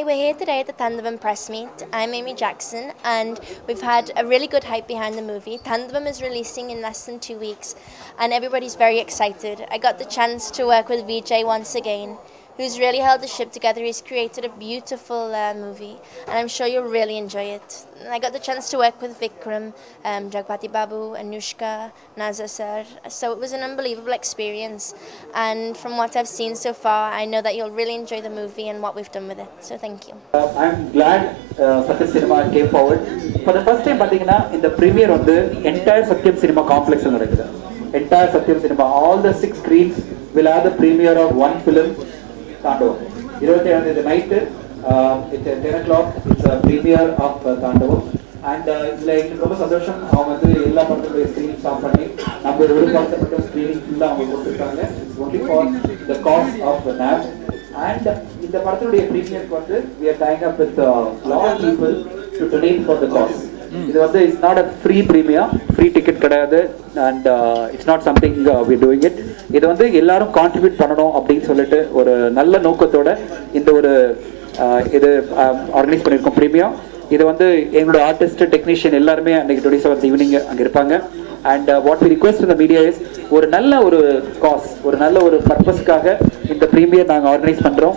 Hi, we're here today at the Thaandavam press meet. I'm Amy Jackson, and we've had a really good hype behind the movie. Thaandavam is releasing in less than 2 weeks, and everybody's very excited. I got the chance to work with Vijay once again, who's really held the ship together. He's created a beautiful movie, and I'm sure you'll really enjoy it. And I got the chance to work with Vikram, Jagpati Babu, Anushka, Naza sir, so it was an unbelievable experience. And from what I've seen so far, I know that you'll really enjoy the movie and what we've done with it. So thank you. I'm glad Satyam Cinema came forward. For the first time, in the premiere of the entire Satyam Cinema complex, entire Satyam Cinema, all the 6 screens will have the premiere of one film, Thaandavam. In the night, it's at 10 o'clock, it's a premiere of Thaandavam. And like ரொம்ப சந்தோஷம் அவங்க வந்து எல்லா படத்தோட screening stop பண்ணி நம்ம ஒரு concept screening ஃபுல்லா அவங்க கொடுத்துருக்காங்க only for the cause of the NAB. And இந்த படத்தோட பிரீமியருக்கு வந்து we are tying up with lot of people to donate for the cause. இது வந்து it's not a free premiere, free ticket கிடையாது, and it's not something we're doing it. இது வந்து எல்லாரும் contribute பண்ணணும் அப்படின்னு சொல்லிட்டு ஒரு நல்ல நோக்கத்தோட இந்த ஒரு இது ஆர்கனைஸ் பண்ணியிருக்கோம் பிரீமியர். இது வந்து எங்களோட ஆர்டிஸ்ட் டெக்னீஷியன் எல்லாருமே அன்னைக்கு 27th ஈவினிங் அங்கே இருப்பாங்க. அண்ட் வாட் வி ரிக்வெஸ்ட் இந்த மீடியா இஸ் ஒரு நல்ல ஒரு காஸ், ஒரு நல்ல ஒரு பர்பஸ்க்காக இந்த ப்ரீமியர் நாங்கள் ஆர்கனைஸ் பண்ணுறோம்.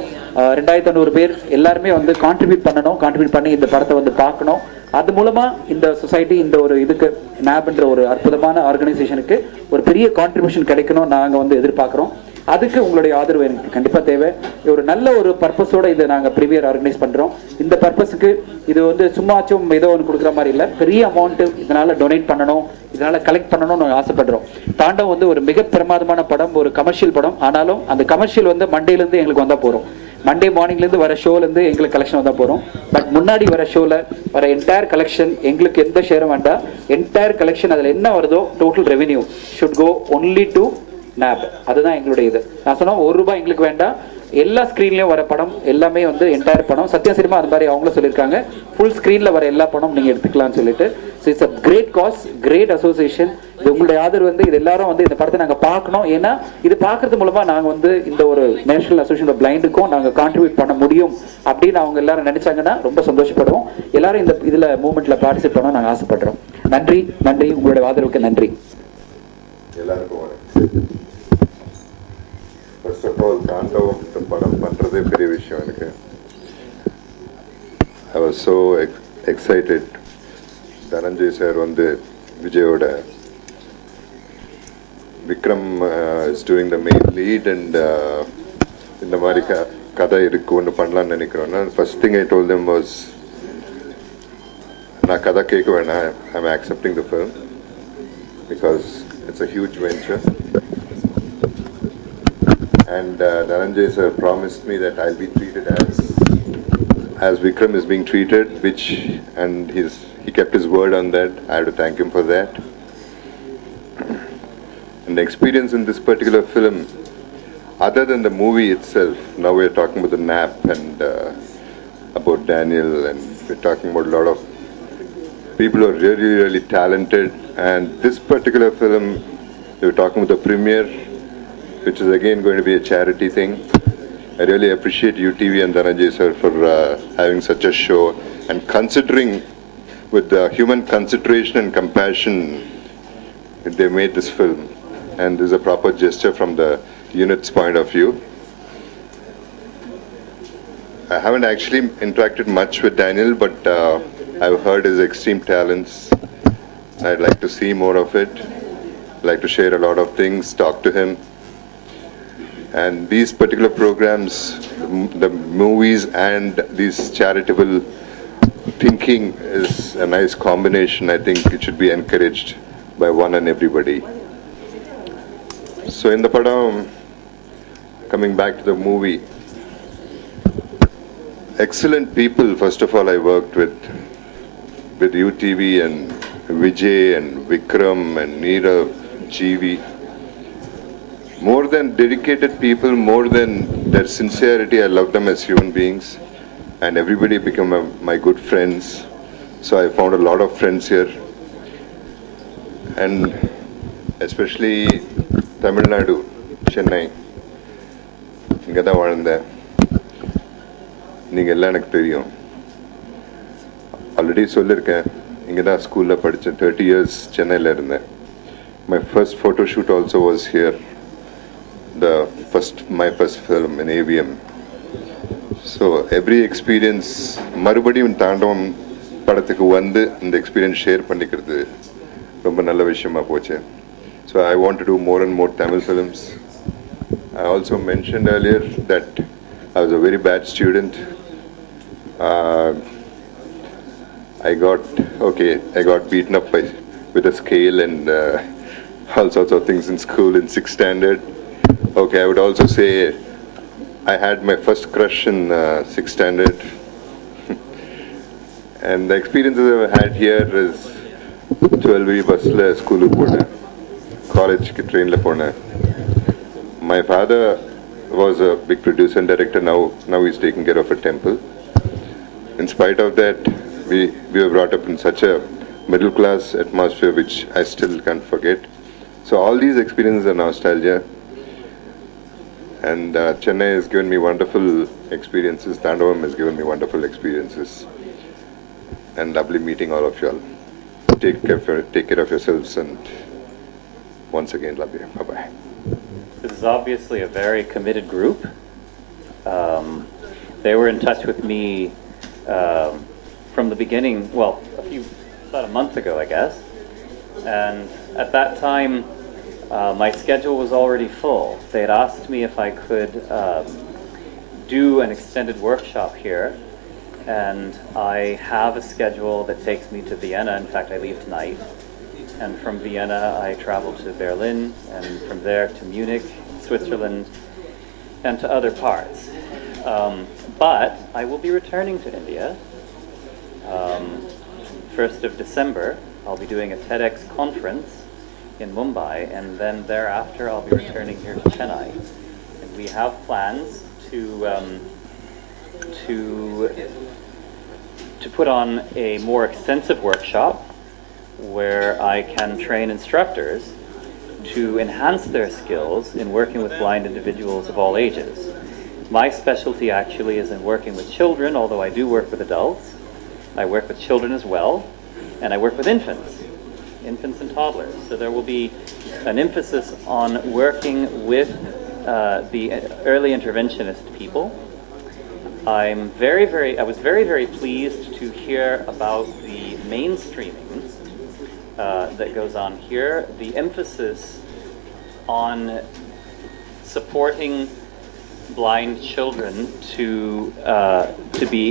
2500 பேர் எல்லாருமே வந்து கான்ட்ரிபியூட் பண்ணணும், கான்ட்ரிபியூட் பண்ணி இந்த படத்தை வந்து பார்க்கணும். அது மூலமாக இந்த சொசைட்டி இந்த ஒரு இதுக்கு NABன்ற ஒரு அற்புதமான ஆர்கனைசேஷனுக்கு ஒரு பெரிய கான்ட்ரிபியூஷன் கிடைக்கணும் நாங்கள் வந்து எதிர்பார்க்குறோம். அதுக்கு உங்களுடைய ஆதரவு எனக்கு கண்டிப்பாக தேவை. ஒரு நல்ல ஒரு பர்பஸோட இதை நாங்கள் ப்ரீமியர் ஆர்கனைஸ் பண்ணுறோம். இந்த பர்பஸுக்கு இது வந்து சும்மாச்சும் ஏதோ ஒன்று கொடுக்குற மாதிரி இல்லை, பெரிய அமௌண்ட்டு இதனால் டொனேட் பண்ணணும், இதனால் கலெக்ட் பண்ணணும்னு நாங்கள் ஆசைப்படுறோம். தாண்டவம் வந்து ஒரு மிக பிரமாதமான படம், ஒரு கமர்ஷியல் படம். ஆனாலும் அந்த கமர்ஷியல் வந்து மண்டேலேருந்து எங்களுக்கு வந்தால் போகிறோம், மண்டே மார்னிங்லேருந்து வர ஷோலேருந்து எங்களுக்கு கலெக்ஷன் வந்தால் போகிறோம். பட் முன்னாடி வர ஷோவில் வர என்டையர் கலெக்ஷன் எங்களுக்கு எந்த ஷேரும் வேண்டாம். என்டையர் கலெக்ஷன் அதில் என்ன வருதோ total revenue should go only to NAB. அதுதான் எங்களுடைய இது. நான் சொன்னால் ₹1 எங்களுக்கு வேண்டாம். எல்லா ஸ்க்ரீன்லையும் வர படம் எல்லாமே வந்து என்டையர் படம். சத்யா சினிமா அது மாதிரி அவங்களும் சொல்லியிருக்காங்க, ஃபுல் ஸ்க்ரீனில் வர எல்லா படம் நீங்கள் எடுத்துக்கலாம்னு சொல்லிட்டு. So it's a great cause, great association. இது உங்களுடைய ஆதரவு வந்து இது எல்லாரும் வந்து இந்த படத்தை நாங்கள் பார்க்கணும். ஏன்னா இது பார்க்கறது மூலமாக நாங்கள் வந்து இந்த ஒரு நேஷனல் அசோசியேஷன் ஆஃப் பிளைண்டுக்கும் நாங்கள் கான்ட்ரிபியூட் பண்ண முடியும் அப்படின்னு அவங்க எல்லாரும் நினைச்சாங்கன்னா ரொம்ப சந்தோஷப்படுவோம். எல்லாரும் இந்த இதில் மூவ்மெண்ட்டில் பார்ட்டிசிபேட் பண்ண நாங்கள் ஆசைப்படுறோம். நன்றி, நன்றி, உங்களுடைய ஆதரவுக்கு நன்றி. எல்லாருக்கும் ஃபர்ஸ்ட் ஆஃப் ஆல் தாண்டவம் படம் பண்ணுறதே பெரிய விஷயம் எனக்கு. I was so excited. Dhananjay sir வந்து விஜயோட, Vikram is doing the main lead and இந்த மாதிரி கதை இருக்கு ஒன்று பண்ணலான்னு நினைக்கிறோன்னா first thing I told them was நான் கதை கேட்க வேணாம், I am accepting the film because it's a huge venture. And Dhananjay sir promised me that I'll be treated as Vikram is being treated, and he kept his word on that. I have to thank him for that. And the experience in this particular film, other than the movie itself, now we're talking about the NAB and about Daniel, and we're talking about a lot of people who are really, really talented. And this particular film, we're talking about the premiere, which is again going to be a charity thing. I really appreciate UTV and Dhananjay sir for having such a show and considering with the human consideration and compassion they made this film, and this is a proper gesture from the unit's point of view. I haven't actually interacted much with Daniel, but I've heard his extreme talents. I'd like to see more of it. I'd like to share a lot of things, talk to him. And these particular programs, the movies and these charitable thinking is a nice combination. I think it should be encouraged by one and everybody. So in the padam, coming back to the movie, excellent people. First of all, I worked with UTV and Vijay and Vikram and Neerav, GV. More than dedicated people, more than their sincerity, I love them as human beings, and everybody become my good friends. So I found a lot of friends here, and especially Tamil Nadu, Chennai. இங்கே தான் வாழ்ந்தேன். நீங்கள் எல்லாம் எனக்கு தெரியும். Already சொல்லியிருக்கேன், இங்கே தான் ஸ்கூலில் படித்தேன். 30 years சென்னையில் இருந்தேன். My first photo shoot also was here. My first film in AVM. So every experience, மறுபடியும் தாண்டவம் படத்துக்கு வந்து இந்த எக்ஸ்பீரியன்ஸ் ஷேர் பண்ணிக்கிறது ரொம்ப நல்ல விஷயமா போச்சு. So I want to do more and more Tamil films. I also mentioned earlier that I was a very bad student. I got beaten up with a scale and all sorts of things in school in 6th standard. Okay, I would also say I had my first crush in 6th standard. And the experiences I've had here is 12 bus la school pona, college ki train la pona. My father was a big producer and director. Now he's taking care of a temple. In spite of that, we were brought up in such a middle class atmosphere which I still can't forget. So all these experiences are nostalgia. And Chennai has given me wonderful experiences. Thaandavam has given me wonderful experiences. And lovely meeting all of you all. Take care of yourselves, and once again, love you. Bye-bye. This is obviously a very committed group. They were in touch with me from the beginning, well, about a month ago, I guess. And at that time, my schedule was already full. They had asked me if I could do an extended workshop here. And I have a schedule that takes me to Vienna. In fact, I leave tonight. And from Vienna, I travel to Berlin, and from there to Munich, Switzerland, and to other parts. But I will be returning to India. 1st of December, I'll be doing a TEDx conference in Mumbai, and then thereafter I'll be returning here to Chennai. And we have plans to put on a more extensive workshop where I can train instructors to enhance their skills in working with blind individuals of all ages. My specialty actually is in working with children, although I do work with adults. I work with children as well, and I work with infants and toddlers. So there will be an emphasis on working with the early interventionist people. I was very, very pleased to hear about the mainstreaming that goes on here, the emphasis on supporting blind children to be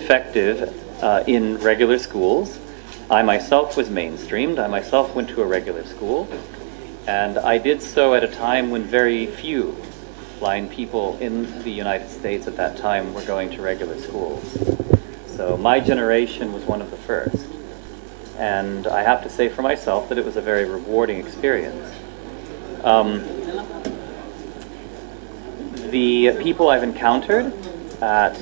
effective in regular schools. I myself was mainstreamed. I myself went to a regular school, and I did so at a time when very few blind people in the United States at that time were going to regular schools. So my generation was one of the first. And I have to say for myself that it was a very rewarding experience. The people I've encountered at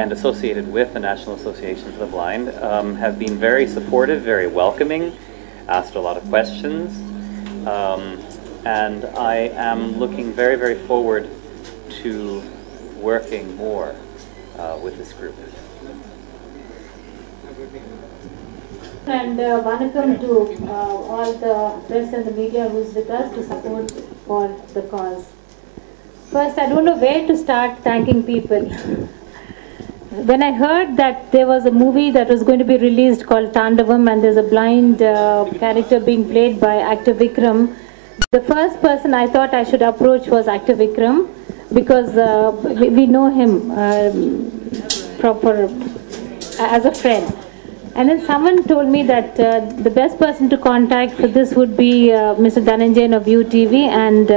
and associated with the National Association for the Blind have been very supportive, very welcoming, asked a lot of questions. And I am looking very, very forward to working more with this group. And welcome to all the press and the media who's with us to support for the cause. First, I don't know where to start thanking people. When I heard that there was a movie that was going to be released called Thaandavam, and there's a blind character being played by actor Vikram, the first person I thought I should approach was actor Vikram, because we know him as a friend. And then someone told me that the best person to contact for this would be Mr. Dhananjayan of UTV, and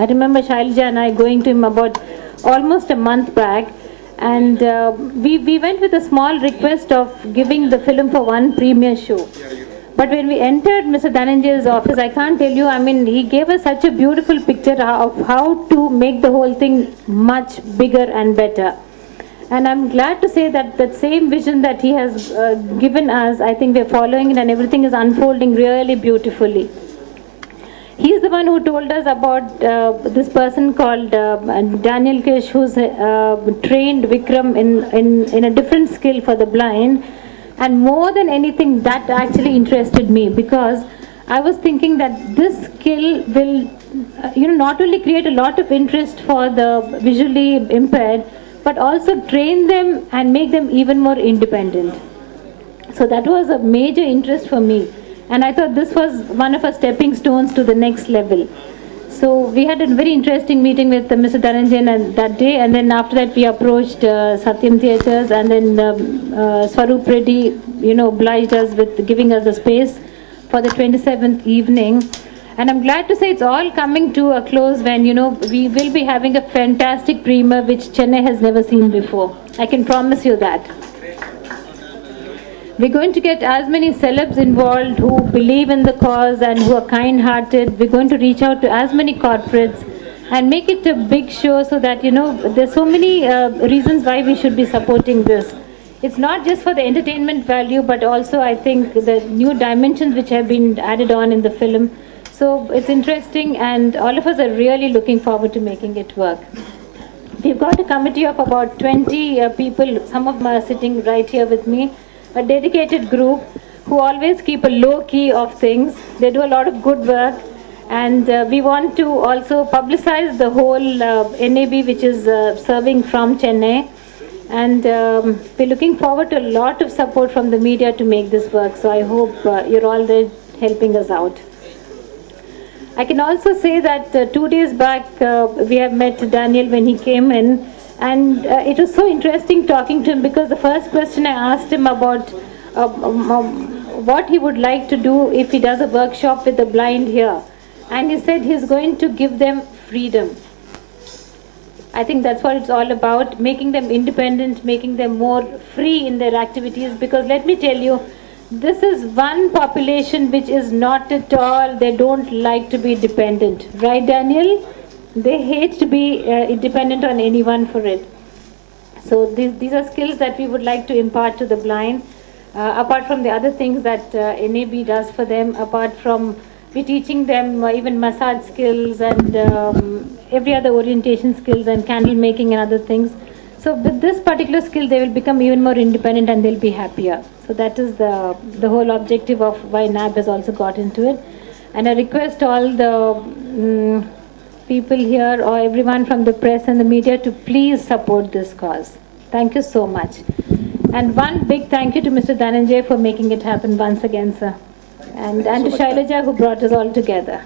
I remember Shailja and I going to him about almost a month back, and we went with a small request of giving the film for one premiere show. But when we entered Mr. Dhananjay's office, I can't tell you, I mean, he gave us such a beautiful picture of how to make the whole thing much bigger and better. And I'm glad to say that that same vision that he has given us, I think we're following it, and everything is unfolding really beautifully. He's the one who told us about this person called Daniel Kish, who's trained Vikram in a different skill for the blind. And more than anything, that actually interested me, because I was thinking that this skill will, not only create a lot of interest for the visually impaired, but also train them and make them even more independent. So that was a major interest for me. And I thought this was one of our stepping stones to the next level. So we had a very interesting meeting with Mr. Dhananjayan that day, and then after that we approached Satyam Theatres, and then Swaroop Reddy, obliged us with giving us the space for the 27th evening. And I'm glad to say it's all coming to a close when, we will be having a fantastic premiere which Chennai has never seen before. I can promise you that. We're going to get as many celebs involved who believe in the cause and who are kind-hearted. We're going to reach out to as many corporates and make it a big show so that, there's so many reasons why we should be supporting this. It's not just for the entertainment value, but also I think the new dimensions which have been added on in the film. So it's interesting, and all of us are really looking forward to making it work. We've got a committee of about 20 people. Some of them are sitting right here with me. A dedicated group who always keep a low key of things. They do a lot of good work, and we want to also publicize the whole NAB which is serving from Chennai, and we're looking forward to a lot of support from the media to make this work. So I hope you're all there helping us out. I can also say that 2 days back we have met Daniel when he came in. And it was so interesting talking to him, because the first question I asked him about what he would like to do if he does a workshop with the blind here. And he said he's going to give them freedom. I think that's what it's all about, making them independent, making them more free in their activities. Because let me tell you, this is one population which is not at all, they don't like to be dependent. Right, Daniel? They hate to be dependent on anyone for it. So these are skills that we would like to impart to the blind, apart from the other things that NAB does for them, apart from we teaching them even massage skills and every other orientation skills and candle making and other things. So with this particular skill, they will become even more independent and they'll be happier. So that is the whole objective of why NAB has also got into it. And I request all the people here or everyone from the press and the media to please support this cause. Thank you so much. And one big thank you to Mr. Dhananjay for making it happen once again, sir. And to Shailaja, who brought us all together.